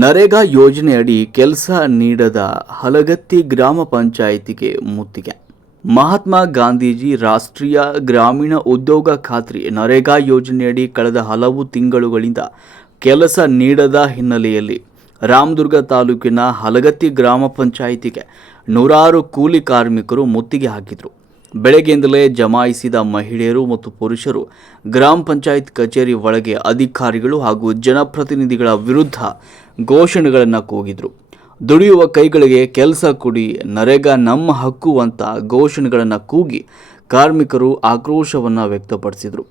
ನರೇಗಾ ಯೋಜನೆಯಡಿ ಕೆಲಸ ನೀಡದ ಹಲಗತ್ತಿ ಗ್ರಾಮ ಪಂಚಾಯಿತಿಗೆ ಮುತ್ತಿಗೆ. ಮಹಾತ್ಮ ಗಾಂಧೀಜಿ ರಾಷ್ಟ್ರೀಯ ಗ್ರಾಮೀಣ ಉದ್ಯೋಗ ಖಾತ್ರಿ ನರೇಗಾ ಯೋಜನೆಯಡಿ ಕಳೆದ ಹಲವು ತಿಂಗಳುಗಳಿಂದ ಕೆಲಸ ನೀಡದ ಹಿನ್ನೆಲೆಯಲ್ಲಿ ರಾಮದುರ್ಗ ತಾಲೂಕಿನ ಹಲಗತ್ತಿ ಗ್ರಾಮ ಪಂಚಾಯಿತಿಗೆ ನೂರಾರು ಕೂಲಿ ಕಾರ್ಮಿಕರು ಮುತ್ತಿಗೆ ಹಾಕಿದರು. ಬೆಳಗ್ಗೆಯಿಂದಲೇ ಜಮಾಯಿಸಿದ ಮಹಿಳೆಯರು ಮತ್ತು ಪುರುಷರು ಗ್ರಾಮ ಪಂಚಾಯತ್ ಕಚೇರಿ ಒಳಗೆ ಅಧಿಕಾರಿಗಳು ಹಾಗೂ ಜನಪ್ರತಿನಿಧಿಗಳ ವಿರುದ್ಧ ಘೋಷಣೆಗಳನ್ನು ಕೂಗಿದರು. ದುಡಿಯುವ ಕೈಗಳಿಗೆ ಕೆಲಸ ಕೊಡಿ, ನರೇಗಾ ನಮ್ಮ ಹಕ್ಕು ಅಂತ ಘೋಷಣೆಗಳನ್ನು ಕೂಗಿ ಕಾರ್ಮಿಕರು ಆಕ್ರೋಶವನ್ನು ವ್ಯಕ್ತಪಡಿಸಿದರು.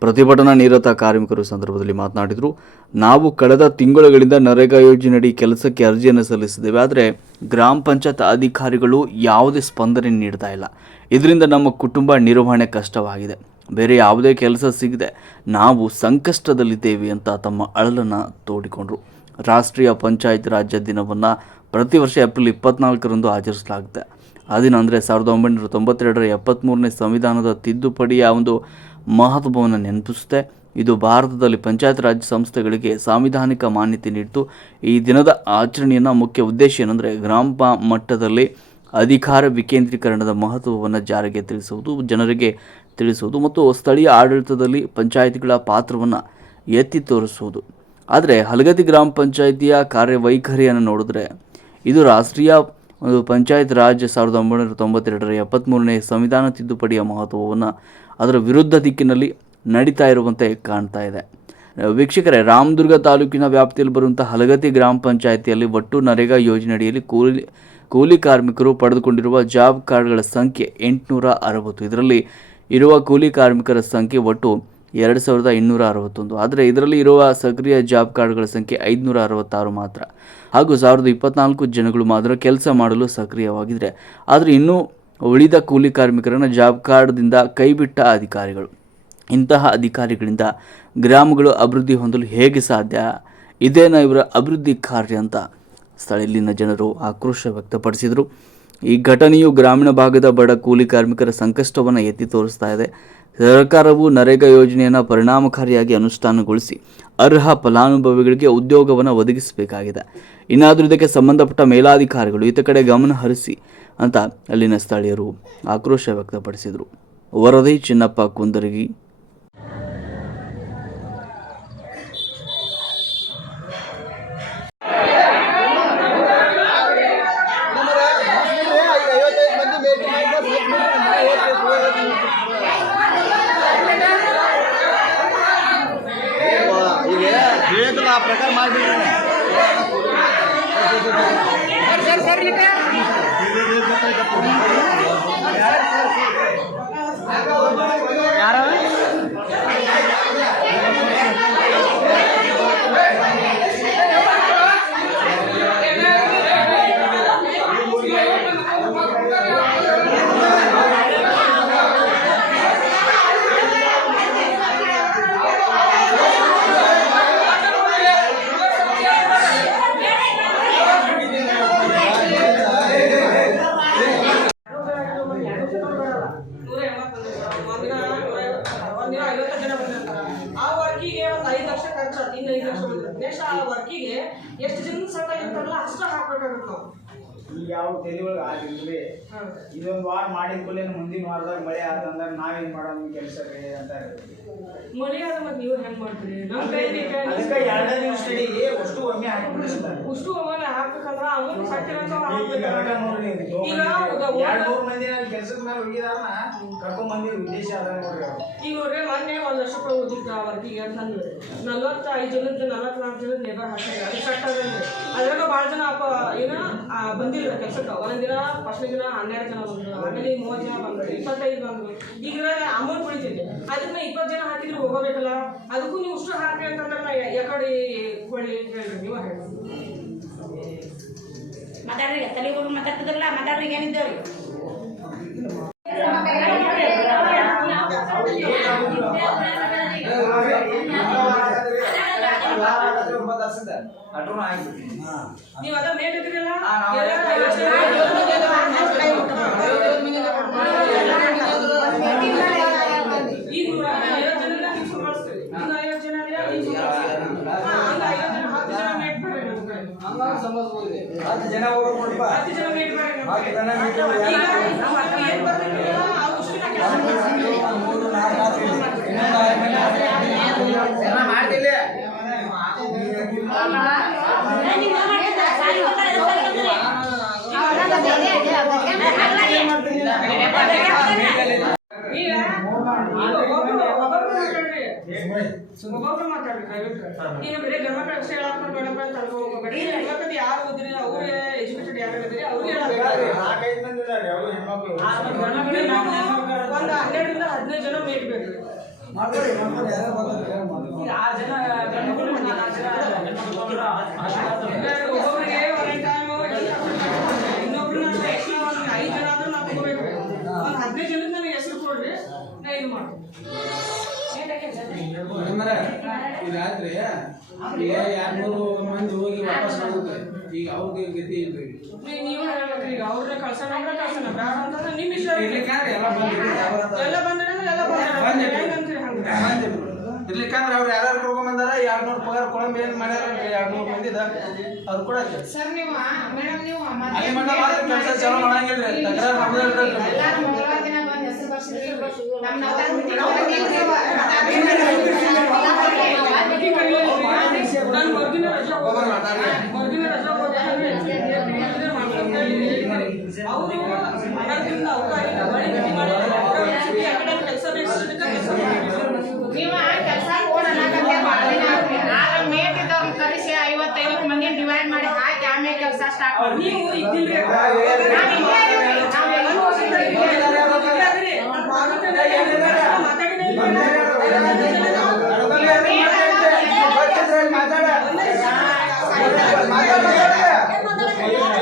ಪ್ರತಿಭಟನಾ ನಿರತ ಕಾರ್ಮಿಕರು ಸಂದರ್ಭದಲ್ಲಿ ಮಾತನಾಡಿದರು. ನಾವು ಕಳೆದ ತಿಂಗಳುಗಳಿಂದ ನರೇಗಾ ಯೋಜನೆಯಡಿ ಕೆಲಸಕ್ಕೆ ಅರ್ಜಿಯನ್ನು ಸಲ್ಲಿಸಿದ್ದೇವೆ. ಆದರೆ ಗ್ರಾಮ ಪಂಚಾಯತ್ ಅಧಿಕಾರಿಗಳು ಯಾವುದೇ ಸ್ಪಂದನೆ ನೀಡ್ತಾ ಇಲ್ಲ. ಇದರಿಂದ ನಮ್ಮ ಕುಟುಂಬ ನಿರ್ವಹಣೆ ಕಷ್ಟವಾಗಿದೆ. ಬೇರೆ ಯಾವುದೇ ಕೆಲಸ ಸಿಗದೆ ನಾವು ಸಂಕಷ್ಟದಲ್ಲಿದ್ದೇವೆ ಅಂತ ತಮ್ಮ ಅಳಲನ್ನು ತೋಡಿಕೊಂಡರು. ರಾಷ್ಟ್ರೀಯ ಪಂಚಾಯತ್ ರಾಜ್ಯ ದಿನವನ್ನು ಪ್ರತಿ ವರ್ಷ ಏಪ್ರಿಲ್ ಇಪ್ಪತ್ನಾಲ್ಕರಂದು ಆಚರಿಸಲಾಗುತ್ತೆ. ಆ ದಿನ ಅಂದರೆ ಸಾವಿರದ ಒಂಬೈನೂರ ತೊಂಬತ್ತೆರಡರ ಎಪ್ಪತ್ತ್ಮೂರನೇ ಸಂವಿಧಾನದ ತಿದ್ದುಪಡಿಯ ಒಂದು ಮಹತ್ವವನ್ನು ನೆನಪಿಸುತ್ತೆ. ಇದು ಭಾರತದಲ್ಲಿ ಪಂಚಾಯತ್ ರಾಜ್ ಸಂಸ್ಥೆಗಳಿಗೆ ಸಾಂವಿಧಾನಿಕ ಮಾನ್ಯತೆ ನೀಡಿತು. ಈ ದಿನದ ಆಚರಣೆಯನ್ನು ಮುಖ್ಯ ಉದ್ದೇಶ ಏನಂದರೆ ಗ್ರಾಮ ಮಟ್ಟದಲ್ಲಿ ಅಧಿಕಾರ ವಿಕೇಂದ್ರೀಕರಣದ ಮಹತ್ವವನ್ನು ಜಾರಿಗೆ ತಿಳಿಸುವುದು, ಜನರಿಗೆ ತಿಳಿಸುವುದು ಮತ್ತು ಸ್ಥಳೀಯ ಆಡಳಿತದಲ್ಲಿ ಪಂಚಾಯಿತಿಗಳ ಪಾತ್ರವನ್ನು ಎತ್ತಿ ತೋರಿಸುವುದು. ಆದರೆ ಹಲಗತಿ ಗ್ರಾಮ ಪಂಚಾಯಿತಿಯ ಕಾರ್ಯವೈಖರಿಯನ್ನು ನೋಡಿದ್ರೆ ಇದು ರಾಷ್ಟ್ರೀಯ ಒಂದು ಪಂಚಾಯತ್ ರಾಜ್ಯ ಸಾವಿರದ ಒಂಬೈನೂರ ತೊಂಬತ್ತೆರಡರ ಎಪ್ಪತ್ತ್ಮೂರನೇ ಸಂವಿಧಾನ ತಿದ್ದುಪಡಿಯ ಮಹತ್ವವನ್ನು ಅದರ ವಿರುದ್ಧ ದಿಕ್ಕಿನಲ್ಲಿ ನಡೀತಾ ಇರುವಂತೆ ಕಾಣ್ತಾ ಇದೆ. ವೀಕ್ಷಕರೇ, ರಾಮದುರ್ಗ ತಾಲೂಕಿನ ವ್ಯಾಪ್ತಿಯಲ್ಲಿ ಬರುವಂಥ ಹಲಗತಿ ಗ್ರಾಮ ಪಂಚಾಯಿತಿಯಲ್ಲಿ ಒಟ್ಟು ನರೇಗಾ ಯೋಜನೆಯಡಿಯಲ್ಲಿ ಕೂಲಿ ಕೂಲಿ ಕಾರ್ಮಿಕರು ಪಡೆದುಕೊಂಡಿರುವ ಜಾಬ್ ಕಾರ್ಡ್ಗಳ ಸಂಖ್ಯೆ ಎಂಟುನೂರ ಅರವತ್ತು. ಇದರಲ್ಲಿ ಇರುವ ಕೂಲಿ ಕಾರ್ಮಿಕರ ಸಂಖ್ಯೆ ಒಟ್ಟು ಎರಡು ಸಾವಿರದ ಇನ್ನೂರ ಅರವತ್ತೊಂದು. ಆದರೆ ಇದರಲ್ಲಿ ಇರುವ ಸಕ್ರಿಯ ಜಾಬ್ ಕಾರ್ಡ್ಗಳ ಸಂಖ್ಯೆ ಐದುನೂರ ಅರವತ್ತಾರು ಮಾತ್ರ. ಹಾಗೂ ಸಾವಿರದ ಇಪ್ಪತ್ನಾಲ್ಕು ಜನಗಳು ಮಾತ್ರ ಕೆಲಸ ಮಾಡಲು ಸಕ್ರಿಯವಾಗಿದ್ದರೆ ಆದರೆ ಇನ್ನೂ ಉಳಿದ ಕೂಲಿ ಕಾರ್ಮಿಕರನ್ನು ಜಾಬ್ ಕಾರ್ಡ್ದಿಂದ ಕೈಬಿಟ್ಟ ಅಧಿಕಾರಿಗಳು. ಇಂತಹ ಅಧಿಕಾರಿಗಳಿಂದ ಗ್ರಾಮಗಳು ಅಭಿವೃದ್ಧಿ ಹೊಂದಲು ಹೇಗೆ ಸಾಧ್ಯ? ಇದೇನ ಇವರ ಅಭಿವೃದ್ಧಿ ಕಾರ್ಯ ಅಂತ ಸ್ಥಳದಲ್ಲಿನ ಜನರು ಆಕ್ರೋಶ ವ್ಯಕ್ತಪಡಿಸಿದರು. ಈ ಘಟನೆಯು ಗ್ರಾಮೀಣ ಭಾಗದ ಬಡ ಕೂಲಿ ಕಾರ್ಮಿಕರ ಸಂಕಷ್ಟವನ್ನು ಎತ್ತಿ ತೋರಿಸ್ತಾ ಇದೆ. ಸರ್ಕಾರವು ನರೇಗಾ ಯೋಜನೆಯನ್ನು ಪರಿಣಾಮಕಾರಿಯಾಗಿ ಅನುಷ್ಠಾನಗೊಳಿಸಿ ಅರ್ಹ ಫಲಾನುಭವಿಗಳಿಗೆ ಉದ್ಯೋಗವನ್ನು ಒದಗಿಸಬೇಕಾಗಿದೆ. ಇನ್ನಾದರೂ ಇದಕ್ಕೆ ಸಂಬಂಧಪಟ್ಟ ಮೇಲಾಧಿಕಾರಿಗಳು ಈತ ಕಡೆ ಗಮನ ಹರಿಸಿ ಅಂತ ಅಲ್ಲಿನ ಸ್ಥಳೀಯರು ಆಕ್ರೋಶ ವ್ಯಕ್ತಪಡಿಸಿದರು. ವರದಿ ಚಿನ್ನಪ್ಪ ಕುಂದರಗಿ. ಹೇಳಿದ್ರು ಆ ಪ್ರಕಾರ ಮಾಡಿಬಿಡ್ರಿ ನೂರ ಎಂಬತ್ತೊಂದು ಒಂದಿನ ಒಂದಿನ ಐವತ್ತು ಜನ ಬಂದಿರ್ತಾರ ಆ ವರ್ಕಿಗೆ ಒಂದು ಐದು ಲಕ್ಷ ಖರ್ಚು ಆಯ್ತು ಇನ್ನು ಐದು ಲಕ್ಷ ಬಂದಿರುತ್ತೆ ನೆಕ್ಸ್ಟ್ ಆ ವರ್ಕಿಗೆ ಎಷ್ಟು ಜನ ಸೆಟ್ ಇರ್ತಾರಲ್ಲ ಅಷ್ಟು ಹಾಕ್ಬೇಕಾಗುತ್ತೆ ನಾವು. ಈಗ ಯಾವ ತಲೆ ಒಳಗೆ ಆಗಿಲ್ರಿ ಇದೊಂದು ವಾರ ಮಾಡಿದ ಕೂಡಲೇ ಮುಂದಿನ ವಾರದಾಗ ಮಳೆ ಆತಂದ್ರೆ ನಾವೇನ್ ಮಾಡೋದು ಕೆಲಸ ರೀ ಅಂತ ಮಳೆ ಆದ ಮತ್ತೆ ನೀವು ಹೆಂಗ್ ಮಾಡ್ತೀರಿ? ನಮ್ಮ ಎರಡನೇ ದಿವಸ ಅಷ್ಟು ಒಮ್ಮೆ ಹಾಕಿ ಉಷ್ಟು ಒಮ್ಮೆ ಹಾಕ್ಬೇಕಂದ್ರ ಅವನು ಸಟ್ಟಿರಂತ ಈಗ ಮೂರ್ ಮಂದಿ ಕೆಲ್ಸದ ಮೇಲೆ ಹೋಗಿದಾರನ ಕರ್ಕೊಂಡ್ ಬಂದಿರ ಉದ್ದೇಶ ಅದ ನೋಡ್ರಿ ಅವ್ರು. ಈಗ ನೋಡ್ರಿ ಮೊನ್ನೆ ಒಂದು ಲಕ್ಷ ರೂಪಾಯಿ ಉಳಿದಿತ್ತು ಆ ವರ್ಕಿಗೆ ಅಂತಂದು ನಲ್ವತ್ತೈದು ಜನದ ನಲವತ್ನಾಲ್ಕು ಜನದ ಲೇಬರ್ ಹಾಕಿದ್ರೆ ಅದು ಆಗಂದ್ರೆ ಅದ್ರಾಗ ಭಾಳ ಜನ ಅಪ್ಪ ಏನ ಬಂದಿಲ್ಲ ಕೆಲ್ಸಕ್ಕೆ. ಒಂದೊಂದು ದಿನ ಫಸ್ಟ್ ದಿನ ಹನ್ನೆರಡು ಜನ ಬಂದ್ರು. ಆಮೇಲೆ ಮೂವತ್ತು ಜನ ಬಂದ್ರು. ಇಪ್ಪತ್ತೈದು ಬಂದ್ರು. ಈಗ ಅಮೌಂಟ್ ಉಳಿತೈತೆ ಅದಕ್ಕೆ ಇಪ್ಪತ್ತು ಜನ ಹಾಕಿದ್ರೆ ಹೋಗಬೇಕಲ್ಲ. ಅದಕ್ಕೂ ನೀವು ಇಷ್ಟು ಹಾಕಿ ಅಂತಂದ್ರೆ ನಾ ಯಾಕಡೆ ಅಂತ ಹೇಳ್ರಿ ನೀವು ಹೇಳಿ ಮಾತಾಡ್ರಿ ತಲೆ ಹೋಗಿ ಮಾತಾಡ್ತಿದ್ರಲ್ಲ ಮಾತಾಡ್ರಿ ಏನಿದ್ದೇವ್ರಿ? ನೀವು ಅದ ಮೇಲ್ ಇದ್ರಲ್ಲ ಹಾ, ನಾವು ಎಲ್ಲ ಐವತ್ತು ಜನ ಈಗ ನೂರ ಐವತ್ತು ಜನರ ಫಿಕ್ಸ್ ಮಾಡಿಸ್ತೀವಿ ಇನ್ನು ಐವತ್ತು ಜನ ಇದೆ, ಈಗ ಹಾ, ಹಂಗ ಐವತ್ತು ಜನ ಹತ್ತು ಜನ ಮೇಟ್ ಬರ್ರಿ ನಮ್ಮ ಕಡೆ. ಹತ್ತು ಜನ ಹೋಗ್ಬೇಕು ನೋಡಪ್ಪ ಹತ್ತು ಜನ ಮೀಟ್ ಮಾಡಿ ಹತ್ತು ಜನ meet ಮಾಡಿ. ಈಗ ನಾವು ಹತ್ತು ಏನ್ ಬರ್ತಿರ್ತೀವಲ್ಲ, ಆ ಉಷ್ಟಿನ ಕೆಲಸ ಮೂರು ನಾಲ್ಕು ರಾತ್ರಿ ಇನ್ನೊಂದು ಆರು ಮಂದಿ ಎಲ್ಲ ಮಾಡ್ತಿಲ್ಲ ಈಗ ಈಗ ಒಬ್ಬೊಬ್ರು ಒಬ್ಬೊಬ್ರು ಮಾತಾಡ್ರಿ ಒಬ್ಬೊಬ್ರು ಮಾತಾಡ್ರಿ ದಯವಿಟ್ಟು. ನೀನು ಬರೀ ಅಂತ ಯಾರು ಓದಿರಿ ಅವ್ರು ಎಜುಕೇಟೆಡ್ ಯಾರು ಇದ್ರಿ ಅವರು ಒಂದು ಹನ್ನೆರಡರಿಂದ ಹದಿನೈದು ಜನ ಮೀಟ್ ಬೇಕು ರಾತ್ರಿ ಈಗ ಮಂದಿ ಹೋಗಿ ವಾಪಸ್ ಆಗುತ್ತೆ ಈಗ ಅವ್ರಿಗೆ ಗತಿ ಇಲ್ರಿ ನೀವು ಹೇಳ್ಬೇಕ್ರಿ ಈಗ ಅವ್ರನ್ನ ಕಳ್ಸೋಣ ಕಳ್ಸೋಣ ಬೇಡ ಅಂತಂದ್ರೆ ನಿಮ್ಮ ಇಷ್ಟ ಇರ್ಲಿಕ್ಕೆ ಇರ್ಲಿಕ್ಕಂದ್ರೆ ಎಲ್ಲ ಎಲ್ಲ ಬಂದ್ರೆ ಎಲ್ಲ ಬಂದ್ರೆ ಹೆಂಗಂತೀರಿ ಹಂಗೆ ಇರ್ಲಿಕ್ಕಂದ್ರೆ ಅವ್ರು ಯಾರು ಹೋಗ ಬಂದಾರ ಎರಡ್ನೂರು ಪಗಾರ ಕೊಳಂಬ ಏನ್ ಮಾಡ್ಯಾರ ಎರಡ್ನೂರು ಮಂದಿದ ಅವ್ರು ಕೂಡ ಸರ್ ನೀವು ಮೇಡಮ್ ನೀವು ಅಲ್ಲಿ ಮಟ್ಟ ಮಾತ್ರ ಕೆಲಸ ಚಲೋ ಮಾಡಂಗಿಲ್ರಿ. ತಕರಾರು ನಮ್ದೇ ಕರೆಸಿ ಐವತ್ತೈವತ್ತು ಮಂದಿ ಡಿವೈಡ್ ಮಾಡಿ. ಹಾಕಿ ಆಮೇಲೆ ಕೆಲಸ ಸ್ಟಾರ್ಟ್ ಮಾಡಿ 马上放生日